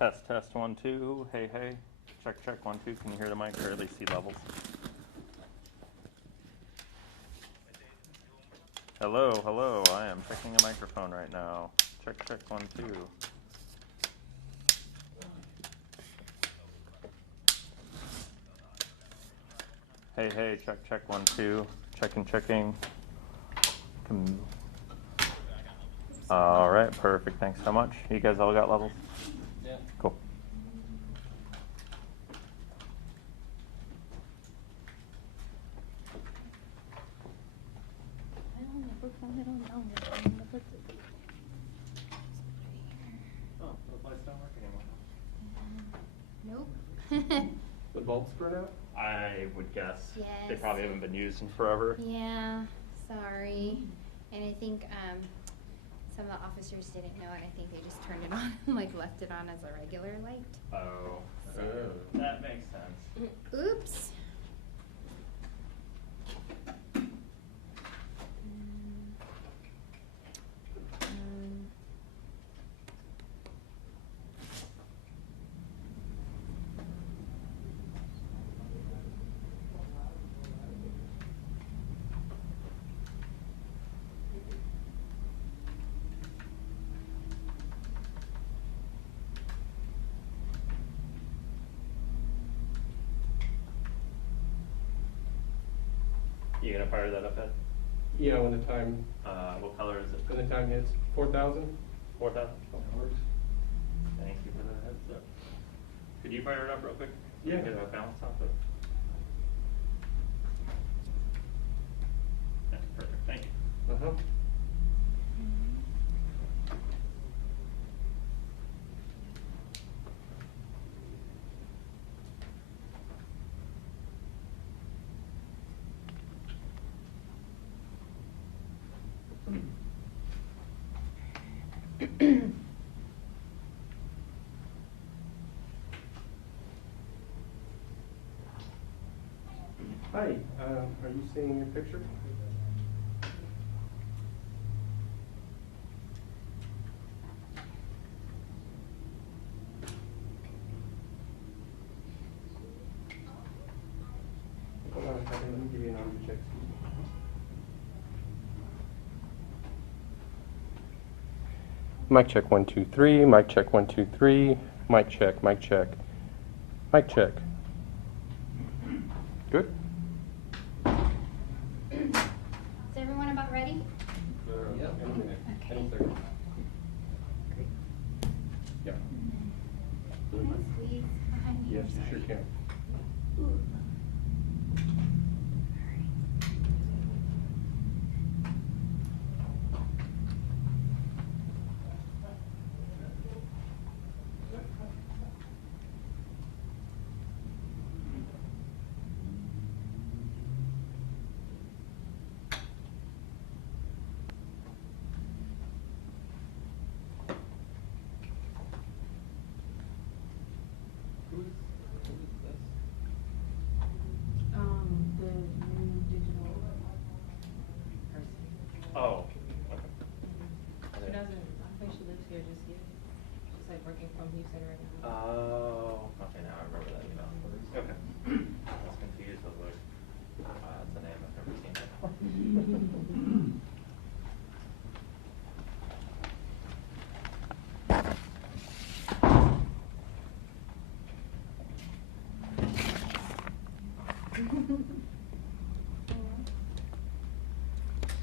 Test, test, 1, 2. Hey, hey. Check, check, 1, 2. Can you hear the mic or at least see levels? Hello, hello. I am checking a microphone right now. Check, check, 1, 2. Hey, hey. Check, check, 1, 2. Checking, checking. All right, perfect. Thanks so much. You guys all got levels? Yeah. Cool. Oh, the lights don't work anymore. Nope. The bulbs burn out? I would guess. Yes. They probably haven't been used in forever. Yeah, sorry. And I think some of the officers didn't know it. I think they just turned it on and like left it on as a regular light. Oh, So. that makes sense. Oops. You gonna fire that up, Ed? Yeah, when the time, What color is it? when the time hits 4,000? 4,000? That works. Thank you for the heads up. Could you fire it up real quick? Yeah. Get a balance off it. That's perfect. Thank you. Uh-huh. Hi, are you seeing your picture? Hold on a second, let me give you an audio check. Mic check 1, 2, 3. Mic check 1, 2, 3. Mic check. Mic check. Mic check. Good. Is everyone about ready? Yeah. In a minute. Okay. Any second. Great. Yeah. Can I squeeze behind you? Yes, you sure can. Ooh. The new digital person. Oh, She doesn't, I think she lives here just yet. She's like working from Houston right now. Oh, okay, now I remember that email. Okay. I was confused. I was like, that's a name I've never seen before.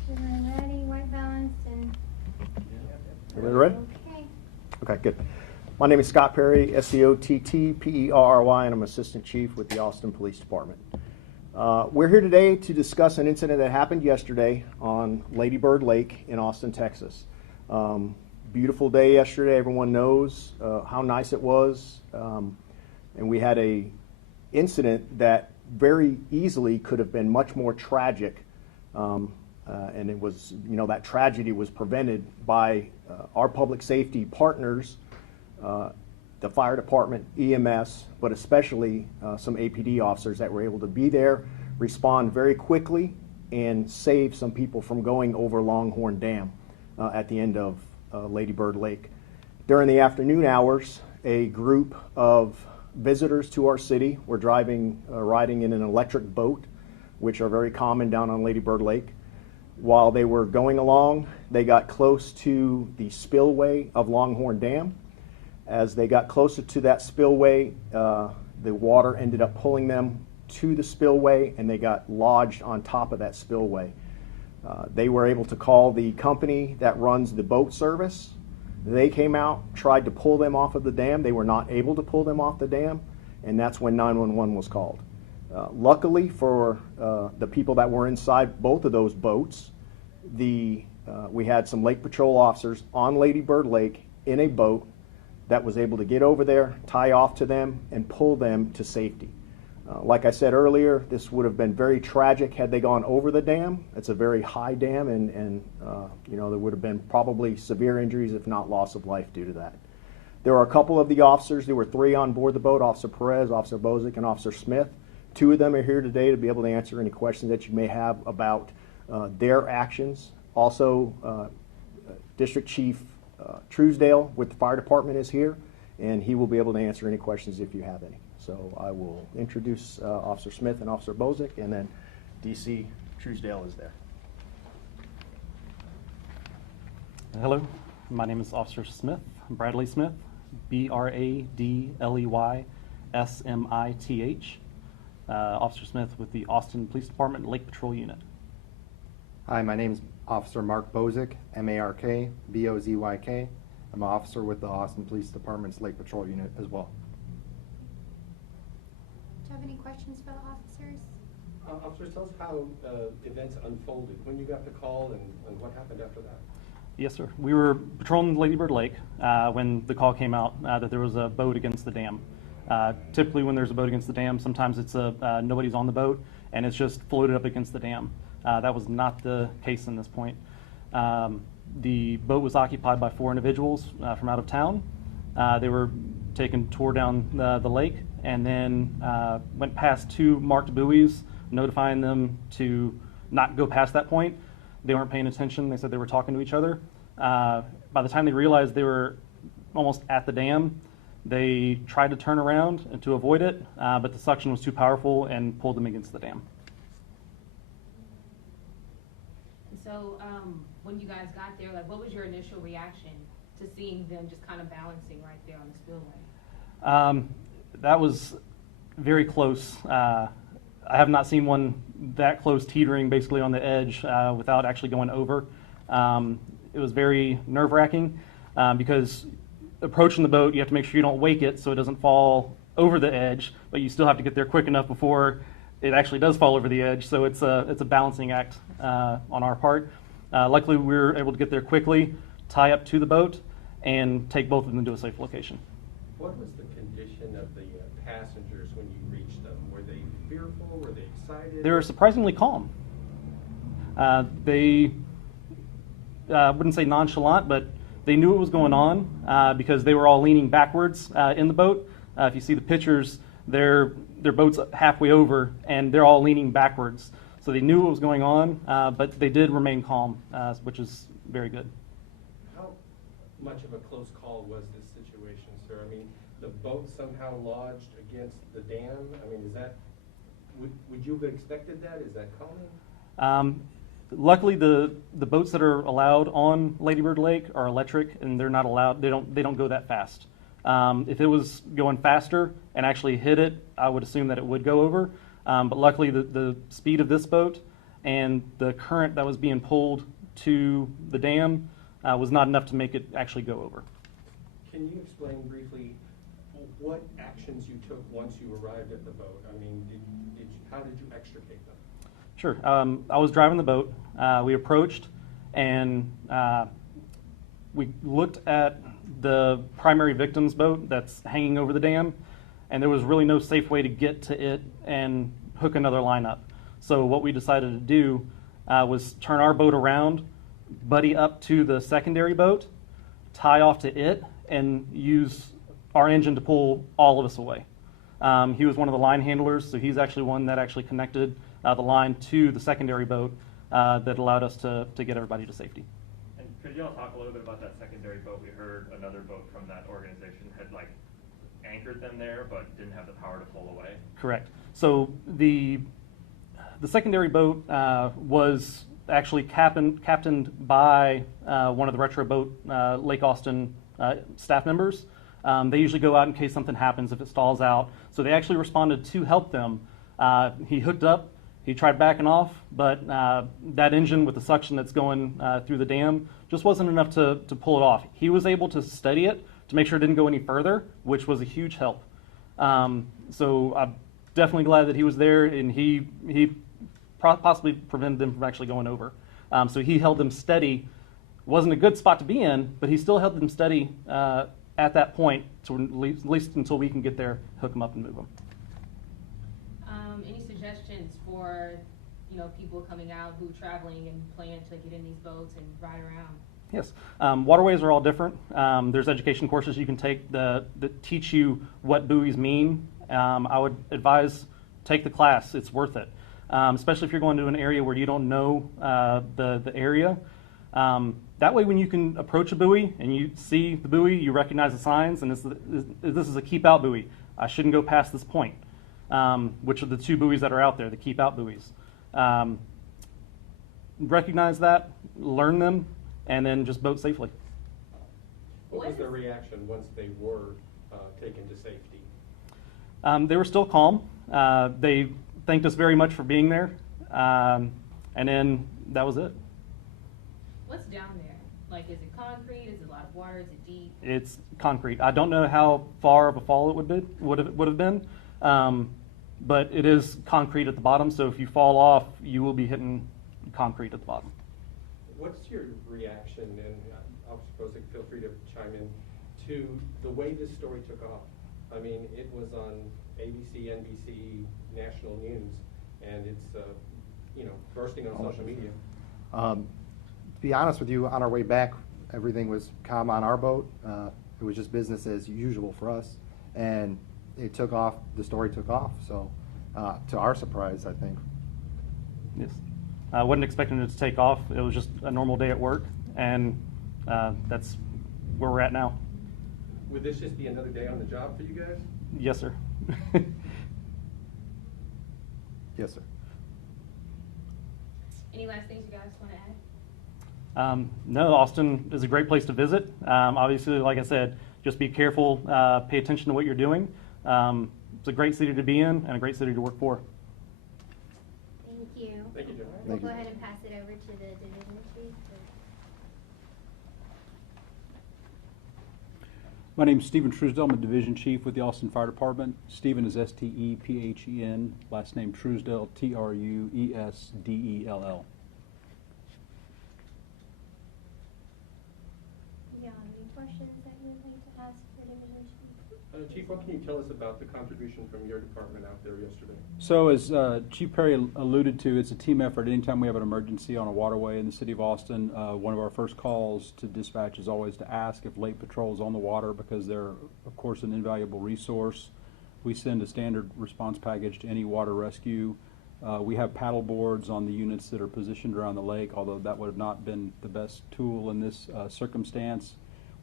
Everyone ready? White balanced and. Everybody ready? Okay. Okay, good. My name is Scott Perry, SCOTTPERRY, and I'm Assistant Chief with the Austin Police Department. We're here today to discuss an incident that happened yesterday on Lady Bird Lake in Austin, Texas. Beautiful day yesterday. Everyone knows how nice it was. And we had a incident that very easily could have been much more tragic. And it was, that tragedy was prevented by our public safety partners, the fire department, EMS, but especially some APD officers that were able to be there, respond very quickly, and save some people from going over Longhorn Dam at the end of Lady Bird Lake. During the afternoon hours, a group of visitors to our city. We're riding in an electric boat, which are very common down on Lady Bird Lake. While they were going along, they got close to the spillway of Longhorn Dam. As they got closer to that spillway, the water ended up pulling them to the spillway, and they got lodged on top of that spillway. They were able to call the company that runs the boat service. They came out, tried to pull them off of the dam. They were not able to pull them off the dam, and that's when 911 was called. Luckily for the people that were inside both of those boats, we had some Lake Patrol officers on Lady Bird Lake in a boat that was able to get over there, tie off to them, and pull them to safety. Like I said earlier, this would have been very tragic had they gone over the dam. It's a very high dam, and there would have been probably severe injuries, if not loss of life, due to that. There were a couple of the officers. There were 3 on board the boat: Officer Perez, Officer Bozyk, and Officer Smith. 2 of them are here today to be able to answer any questions that you may have about their actions. Also, District Chief Truesdale with the fire department is here, and he will be able to answer any questions if you have any. So I will introduce Officer Smith and Officer Bozyk, and then DC Truesdale is there. Hello, my name is Officer Smith, Bradley Smith, BRADLEY-SMITH. Officer Smith with the Austin Police Department Lake Patrol Unit. Hi, my name is Officer Mark Bozyk, MARK-BOZYK. I'm an officer with the Austin Police Department's Lake Patrol Unit as well. Do you have any questions for the officers? Officers, tell us how events unfolded, when you got the call and what happened after that. Yes, sir. We were patrolling Lady Bird Lake when the call came out that there was a boat against the dam. Typically when there's a boat against the dam, sometimes it's nobody's on the boat and it's just floated up against the dam. That was not the case in this point. The boat was occupied by 4 individuals from out of town. They were taking a tour down the lake and then went past 2 marked buoys, notifying them to not go past that point. They weren't paying attention. They said they were talking to each other. By the time they realized they were almost at the dam, they tried to turn around and to avoid it, but the suction was too powerful and pulled them against the dam. So when you guys got there, like, what was your initial reaction to seeing them just kind of balancing right there on the spillway? That was very close. I have not seen one that close, teetering basically on the edge without actually going over. It was very nerve-wracking because approaching the boat, you have to make sure you don't wake it so it doesn't fall over the edge, but you still have to get there quick enough before it actually does fall over the edge. So it's a balancing act on our part. Luckily, we were able to get there quickly, tie up to the boat, and take both of them to a safe location. What was the condition of the passengers when you reached them? Were they fearful? Were they excited? They were surprisingly calm. They wouldn't say nonchalant, but they knew what was going on because they were all leaning backwards in the boat. If you see the pictures, their boat's halfway over, and they're all leaning backwards. So they knew what was going on, but they did remain calm, which is very good. How much of a close call was this situation, sir? I mean, the boat somehow lodged against the dam. I mean, is that, would you have expected that? Is that common? Luckily, the boats that are allowed on Lady Bird Lake are electric, and they're not allowed. They don't go that fast. If it was going faster and actually hit it, I would assume that it would go over. But luckily, the speed of this boat and the current that was being pulled to the dam was not enough to make it actually go over. Can you explain briefly what actions you took once you arrived at the boat? I mean, how did you extricate them? Sure. I was driving the boat. We approached, and we looked at the primary victim's boat that's hanging over the dam, and there was really no safe way to get to it and hook another line up. So what we decided to do was turn our boat around, buddy up to the secondary boat, tie off to it, and use our engine to pull all of us away. He was one of the line handlers, so he's actually one that actually connected the line to the secondary boat that allowed us to get everybody to safety. And could you all talk a little bit about that secondary boat? We heard another boat from that organization had anchored them there, but didn't have the power to pull away? Correct. So the secondary boat was actually captained by one of the retro boat Lake Austin staff members. They usually go out in case something happens if it stalls out. So they actually responded to help them. He hooked up. He tried backing off, but that engine with the suction that's going through the dam just wasn't enough to pull it off. He was able to steady it to make sure it didn't go any further, which was a huge help. So I'm definitely glad that he was there, and he possibly prevented them from actually going over. So he held them steady. Wasn't a good spot to be in, but he still held them steady at that point, to at least until we can get there, hook them up, and move them. Any suggestions for, people coming out who traveling and plan to get in these boats and ride around? Yes. Waterways are all different. There's education courses you can take that teach you what buoys mean. I would advise take the class. It's worth it, especially if you're going to an area where you don't know the area. That way, when you can approach a buoy and you see the buoy, you recognize the signs, and this is a keep out buoy. I shouldn't go past this point, which are the two buoys that are out there, the keep out buoys. Recognize that, learn them, and then just boat safely. What was their reaction once they were taken to safety? They were still calm. They thanked us very much for being there, and then that was it. What's down there? Like, is it concrete? Is it a lot of water? Is it deep? It's concrete. I don't know how far of a fall it would have been, but it is concrete at the bottom. So if you fall off, you will be hitting concrete at the bottom. What's your reaction, and Officer Bozyk, feel free to chime in, to the way this story took off? I mean, it was on ABC, NBC, national news, and it's bursting on social media. To be honest with you, on our way back, everything was calm on our boat. It was just business as usual for us, and it took off. The story took off. So, to our surprise, I think. Yes. I wasn't expecting it to take off. It was just a normal day at work, and that's where we're at now. Would this just be another day on the job for you guys? Yes, sir. Yes, sir. Any last things you guys want to add? No, Austin is a great place to visit. Obviously, like I said, just be careful, pay attention to what you're doing. It's a great city to be in and a great city to work for. Thank you. Thank you, Joe. We'll Thank go you. ahead and pass it over to the division chief. My name is Stephen Truesdell. I'm a division chief with the Austin Fire Department. Stephen is S-T-E-P-H-E-N. Last name Truesdell, T-R-U-E-S-D-E-L-L. Yeah, any questions that you would like to ask for division chief? Chief, what can you tell us about the contribution from your department out there yesterday? So as Chief Perry alluded to, it's a team effort. Anytime we have an emergency on a waterway in the city of Austin, one of our first calls to dispatch is always to ask if lake patrol is on the water, because they're, of course, an invaluable resource. We send a standard response package to any water rescue. We have paddle boards on the units that are positioned around the lake, although that would have not been the best tool in this circumstance.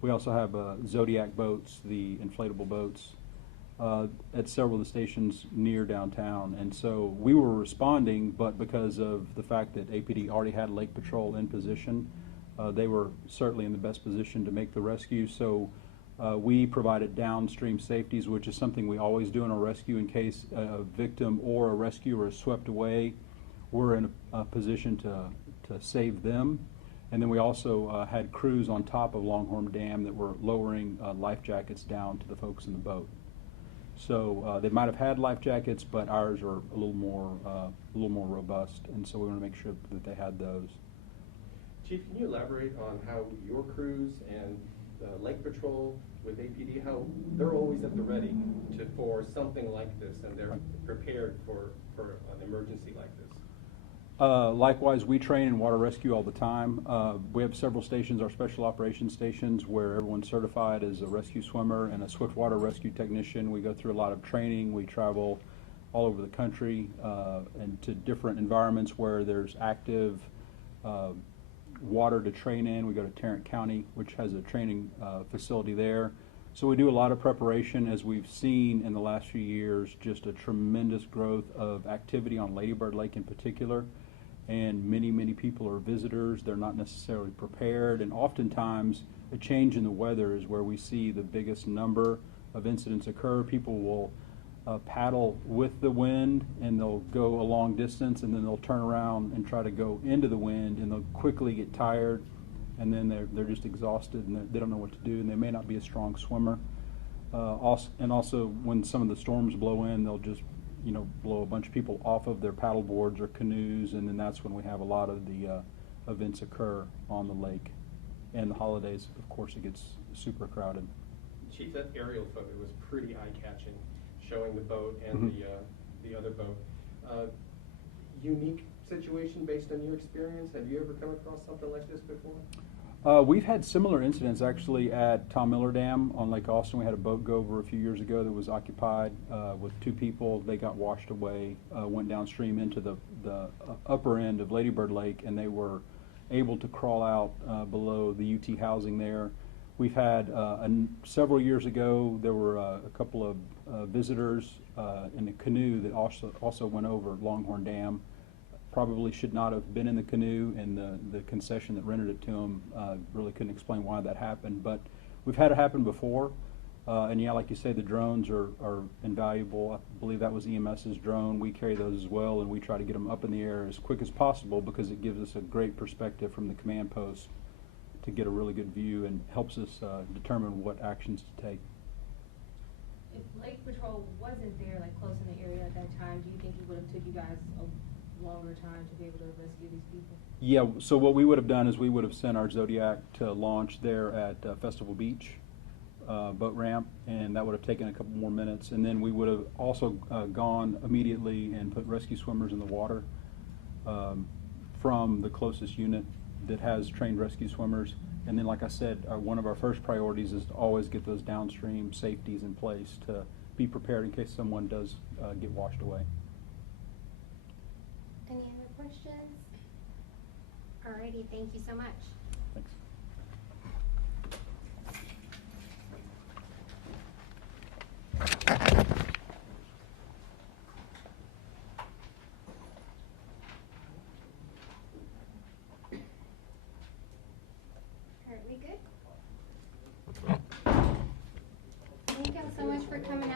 We also have Zodiac boats, the inflatable boats, at several of the stations near downtown. And so we were responding, but because of the fact that APD already had Lake Patrol in position, they were certainly in the best position to make the rescue. So we provided downstream safeties, which is something we always do in a rescue in case a victim or a rescuer is swept away. We're in a position to save them. And then we also had crews on top of Longhorn Dam that were lowering life jackets down to the folks in the boat. So they might have had life jackets, but ours are a little more robust, and so we want to make sure that they had those. Chief, can you elaborate on how your crews and the Lake Patrol with APD, how they're always at the ready for something like this, and they're prepared for an emergency like this? Likewise, we train in water rescue all the time. We have several stations, our special operations stations, where everyone's certified as a rescue swimmer and a swiftwater rescue technician. We go through a lot of training. We travel all over the country and to different environments where there's active water to train in. We go to Tarrant County, which has a training facility there. So we do a lot of preparation, as we've seen in the last few years, just a tremendous growth of activity on Lady Bird Lake in particular. And many people are visitors. They're not necessarily prepared. And oftentimes, a change in the weather is where we see the biggest number of incidents occur. People will paddle with the wind, and they'll go a long distance, and then they'll turn around and try to go into the wind, and they'll quickly get tired, and then they're just exhausted, and they don't know what to do, and they may not be a strong swimmer. Also, when some of the storms blow in, they'll just blow a bunch of people off of their paddle boards or canoes, and then that's when we have a lot of the events occur on the lake. And the holidays, of course, it gets super crowded. Chief, that aerial photo was pretty eye-catching, showing the boat and the other boat. Unique situation based on your experience. Have you ever come across something like this before? We've had similar incidents actually at Tom Miller Dam on Lake Austin. We had a boat go over a few years ago that was occupied with 2 people. They got washed away, went downstream into the upper end of Lady Bird Lake, and they were able to crawl out below the UT housing there. We've had several years ago, there were a couple of visitors in a canoe that also went over Longhorn Dam. Probably should not have been in the canoe, and the concession that rented it to them really couldn't explain why that happened. But we've had it happen before, and yeah, like you say, the drones are invaluable. I believe that was EMS's drone. We carry those as well, and we try to get them up in the air as quick as possible because it gives us a great perspective from the command post to get a really good view and helps us determine what actions to take. If Lake Patrol wasn't there, like close in the area at that time, do you think it would have took you guys a longer time to be able to rescue these people? Yeah, so what we would have done is we would have sent our Zodiac to launch there at Festival Beach boat ramp, and that would have taken a couple more minutes. And then we would have also gone immediately and put rescue swimmers in the water from the closest unit that has trained rescue swimmers. And then, like I said, one of our first priorities is to always get those downstream safeties in place to be prepared in case someone does get washed away. Any other questions? Alrighty, thank you so much. Thanks. Alright, we good? Thank you all so much for coming